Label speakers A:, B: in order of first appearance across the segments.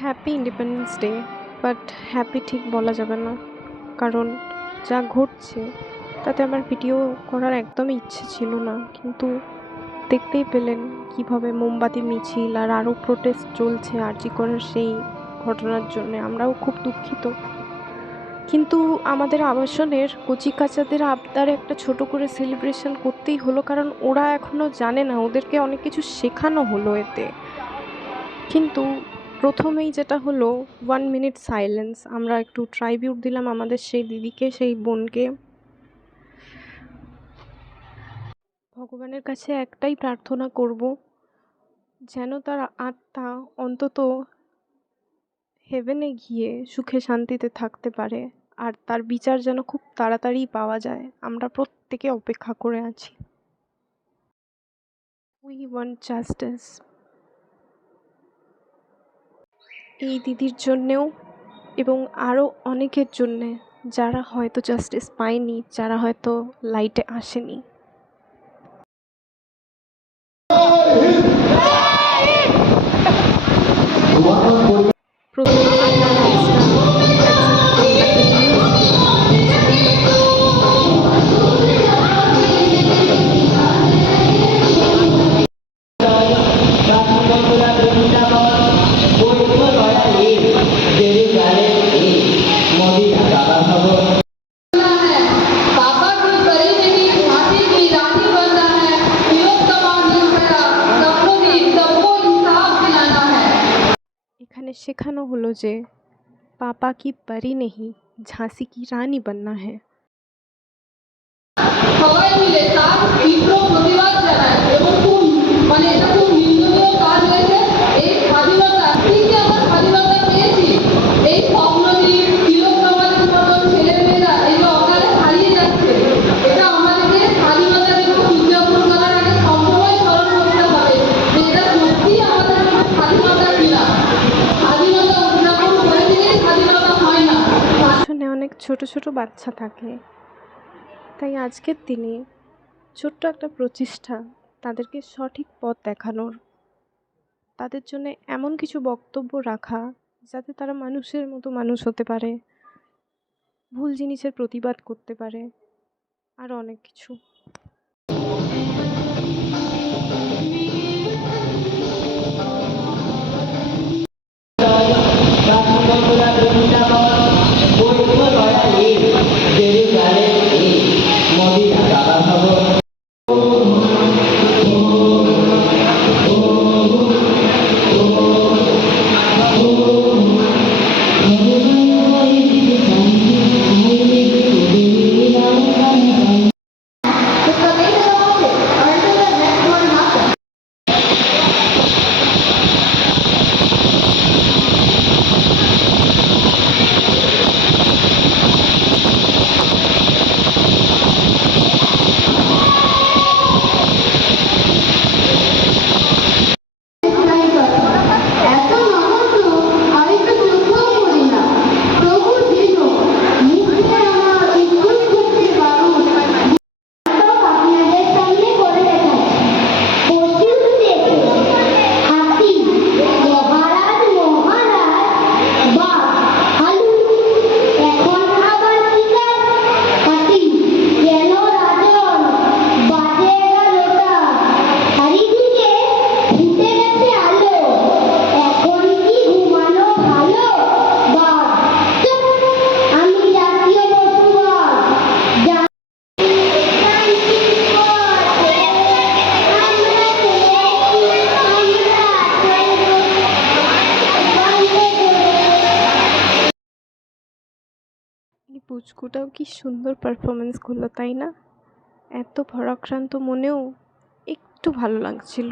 A: Happy independence day but happy ঠিক বলা যাবে না। কারণ যা ঘটছে, তাতে আমার ভিডিও করার একদমই ইচ্ছে ছিল না। কিন্তু দেখতেই পেলেন কীভাবে মোমবাতি, মিছিল আর আরও প্রোটেস্ট চলছে আরজি করার সেই ঘটনার জন্যে। আমরাও খুব দুঃখিত। কিন্তু আমাদের আবাসনের কচিকাচাদের আবদারে একটা ছোট করে সেলিব্রেশন করতেই হলো, কারণ ওরা এখনও জানে না, ওদেরকে অনেক কিছু শেখানো হলো এতে। কিন্তু প্রথমেই যেটা হলো ওয়ান মিনিট সাইলেন্স আমরা একটু ট্রাইবিউট দিলাম আমাদের সেই দিদিকে, সেই বোনকে। ভগবানের কাছে একটাই প্রার্থনা করব, যেন তার আত্মা অন্তত হেভেনে গিয়ে সুখে শান্তিতে থাকতে পারে, আর তার বিচার যেন খুব তাড়াতাড়ি পাওয়া যায়। আমরা প্রত্যেকে অপেক্ষা করে আছি। উই ওয়ান্ট জাস্টিস এই দিদির জন্যেও এবং আরও অনেকের জন্যে যারা হয়তো জাস্টিস পায়নি যারা হয়তো লাইটে আসেনি। প্রথমে শেখানো হলো যে পাপা কি পরি নেহি ঝাঁসি কি রানী বাননা হ্যায় ছোট ছোট বাচ্চা থাকে। তাই আজকের দিনে ছোট্ট একটা প্রচেষ্টা তাদেরকে সঠিক পথ দেখানোর, তাদের জন্য এমন কিছু বক্তব্য রাখা যাতে তারা মানুষের মতো মানুষ হতে পারে, ভুল জিনিসের প্রতিবাদ করতে পারে আরও অনেক কিছু।
B: এত
A: পুচকুটাও কি সুন্দর পারফরমেন্স করল তাই না? এত ভরাক্রান্ত মনেও একটু ভালো লাগছিল।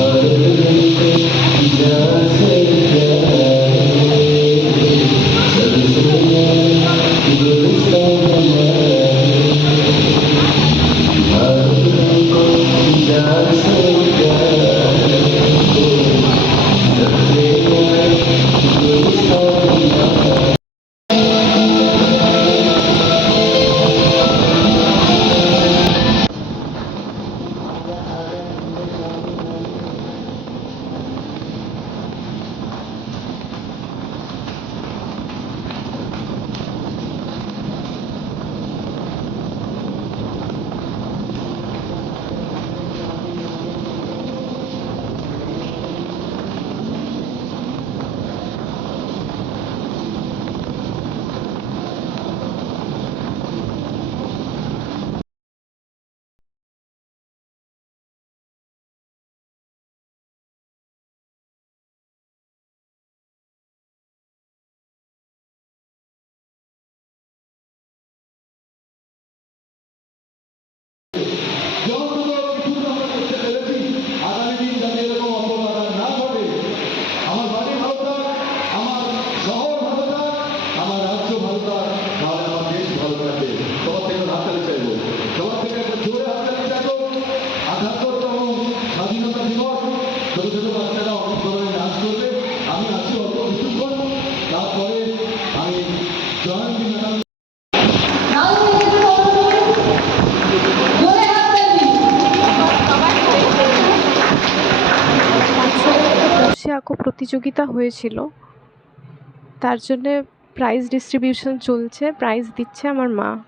B: Thank
C: প্রতিযোগিতা হয়েছিল। তার জন্যে প্রাইজ ডিস্ট্রিবিউশন চলছে প্রাইজ দিচ্ছে আমার মা।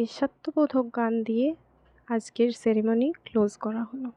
C: দেশাত্মবোধক গান দিয়ে আজকের সেরেমনি ক্লোজ করা হলো।